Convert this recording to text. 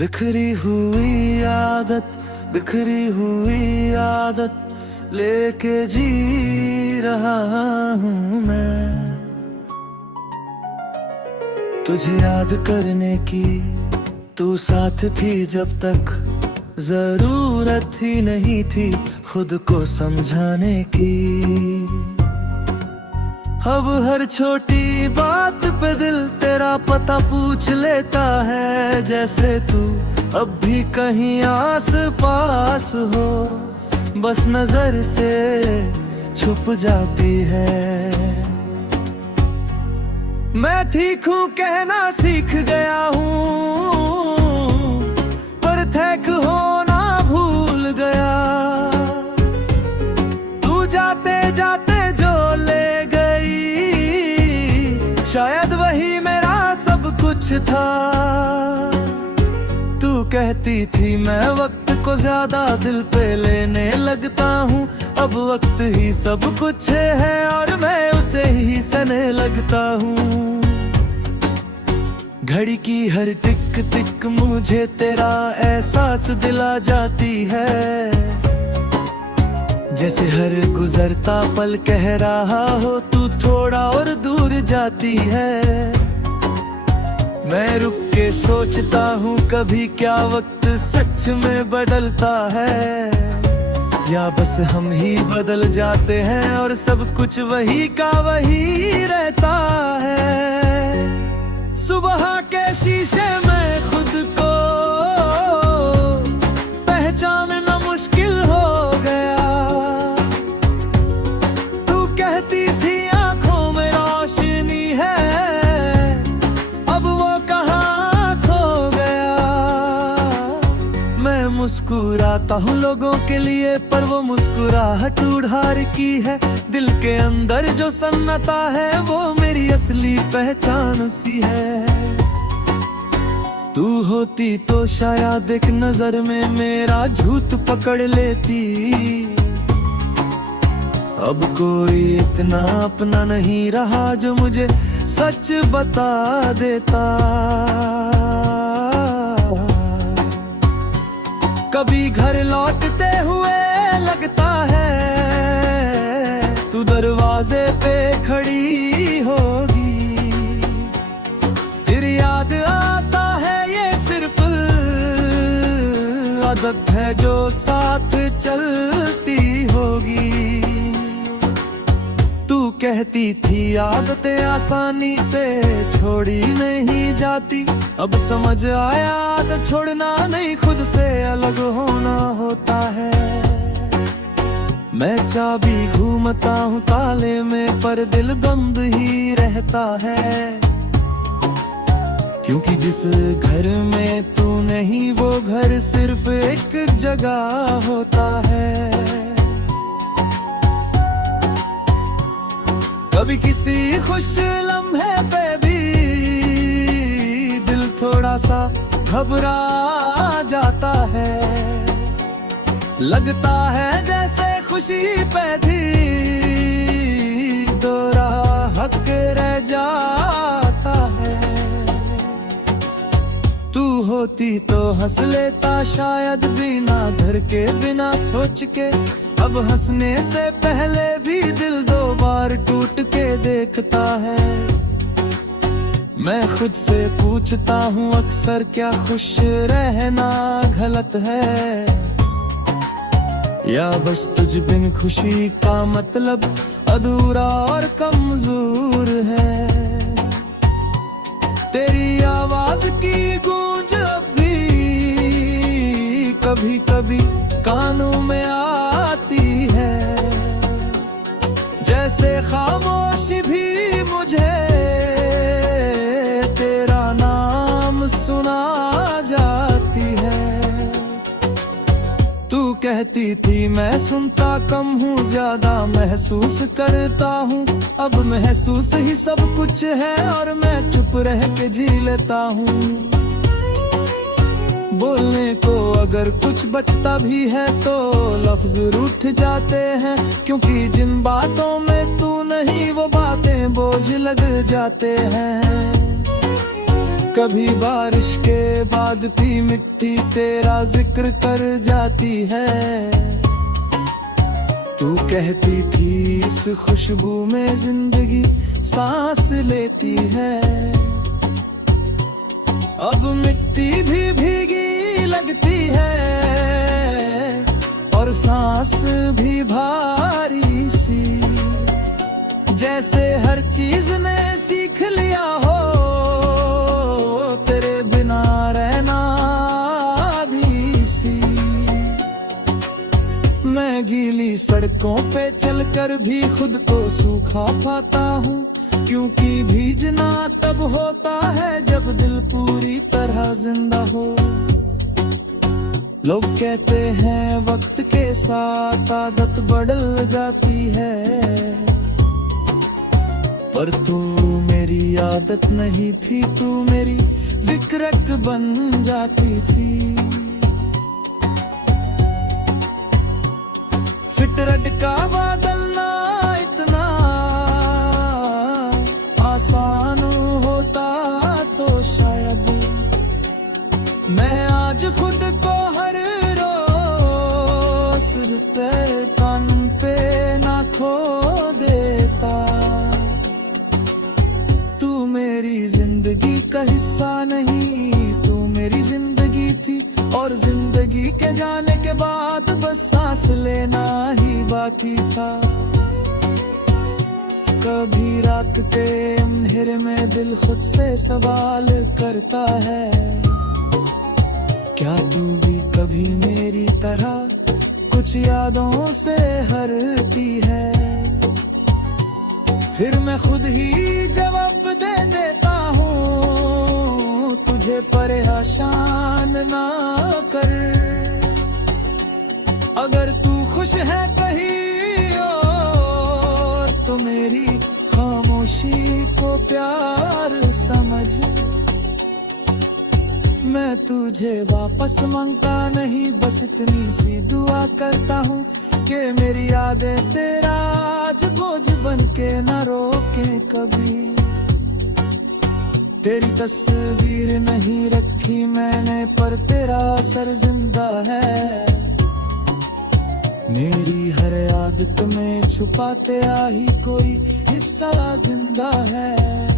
बिखरी हुई आदत, बिखरी हुई आदत लेके जी रहा हूँ मैं। तुझे याद करने की तू साथ थी जब तक जरूरत ही नहीं थी खुद को समझाने की। अब हर छोटी बात पे दिल तेरा पता पूछ लेता है, जैसे तू अब भी कहीं आस पास हो, बस नजर से छुप जाती है। मैं ठीक हूँ कहना सीख गया हूँ, पर थैक होना भूल गया। तू जाते जाते जो ले गई, शायद वही मेरा सब कुछ था। तू कहती थी मैं वक्त को ज्यादा दिल पे लेने लगता हूँ, अब वक्त ही सब कुछ है और मैं उसे ही सहने लगता हूँ। घड़ी की हर टिक टिक मुझे तेरा एहसास दिला जाती है, जैसे हर गुजरता पल कह रहा हो तू थोड़ा और दूर जाती है। मैं रुक के सोचता हूँ कभी क्या वक्त सच में बदलता है, या बस हम ही बदल जाते हैं और सब कुछ वही का वही रहता है। सुबह के शीशे में खुद को पहचानना मुश्किल हो गया। तू कहती थी आंखों में रोशनी है, अब वो कहाँ खो गया। मैं मुस्कुराता हूँ लोगों के लिए, पर वो मुस्कुराहट उधार की है। दिल के अंदर जो सन्नाटा है वो मेरी असली पहचान सी है। तू होती तो शायद एक नजर में मेरा झूठ पकड़ लेती, अब कोई इतना अपना नहीं रहा जो मुझे सच बता देता। कभी घर लौटते हुए लगता है तू दरवाजे पे खड़ी होगी, फिर याद आता है ये सिर्फ आदत है जो साथ चलती होगी। तू कहती थी आदतें आसानी से छोड़ी नहीं जाती, अब समझ आया आदत छोड़ना नहीं खुद से अलग होना होता है। मैं चाबी घूमता हूँ ताले में, पर दिल बंद ही रहता है, क्योंकि जिस घर में तू नहीं वो घर सिर्फ एक जगह होता है। कभी किसी खुश लम्हे पे भी दिल थोड़ा सा घबरा जाता है, लगता है जैसे खुशी पे भी दोरा हक रह जाता है। तू होती तो हंस लेता शायद बिना डर के बिना सोच के, अब हंसने से पहले भी दिल दो बार टूट के देखता है। मैं खुद से पूछता हूँ अक्सर क्या खुश रहना गलत है, या बस तुझ बिन खुशी का मतलब अधूरा और कमजोर है। तेरी आवाज की गूंज अब भी कभी कभी कानों में आती है, जैसे खामोशी भी मुझे तेरा नाम सुना जाती है। तू कहती थी मैं सुनता कम हूँ ज्यादा महसूस करता हूँ, अब महसूस ही सब कुछ है और मैं चुप रह के जी लेता हूँ। बोलने को अगर कुछ बचता भी है तो लफ्ज रूठ जाते हैं, क्योंकि जिन बातों में तू नहीं वो बातें बोझ लग जाते हैं। कभी बारिश के बाद भी मिट्टी तेरा जिक्र कर जाती है। तू कहती थी इस खुशबू में जिंदगी सांस लेती है। अब मिट्टी भी भीगी लगती है और सांस भी भारी सी, जैसे हर चीज ने सीख लिया हो तेरे बिना रहना भी सी। मैं गीली सड़कों पे चलकर भी खुद को सूखा पाता हूँ, क्योंकि भीजना तब होता है जब दिल पूरी तरह जिंदा हो। लोग कहते हैं वक्त के साथ आदत बदल जाती है, पर तू मेरी आदत नहीं थी, तू मेरी विक्रक बन जाती थी। फितरत का बदलना इतना आसान होता तो शायद मैं आज खुद को हर रोज तेरे कान पे ना खो देता। तू मेरी जिंदगी का हिस्सा नहीं, तू मेरी जिंदगी थी, और जिंदगी के जाने के बाद बस सांस लेना ही बाकी था। कभी रात के अंधेरे में दिल खुद से सवाल करता है, क्या तू भी कभी मेरी तरह कुछ यादों से हरती है? फिर मैं खुद ही जवाब दे देता हूँ, तुझे परेशान ना कर। अगर तू खुश है कहीं और तो मेरी खामोशी को प्यार समझ। मैं तुझे वापस मांगता नहीं, बस इतनी सी दुआ करता हूँ कि मेरी यादें तेरा आज बोझ बन के न रोके कभी। तेरी तस्वीर नहीं रखी मैंने, पर तेरा असर जिंदा है। मेरी हर आदत में छुपाते आ ही कोई हिस्सा जिंदा है।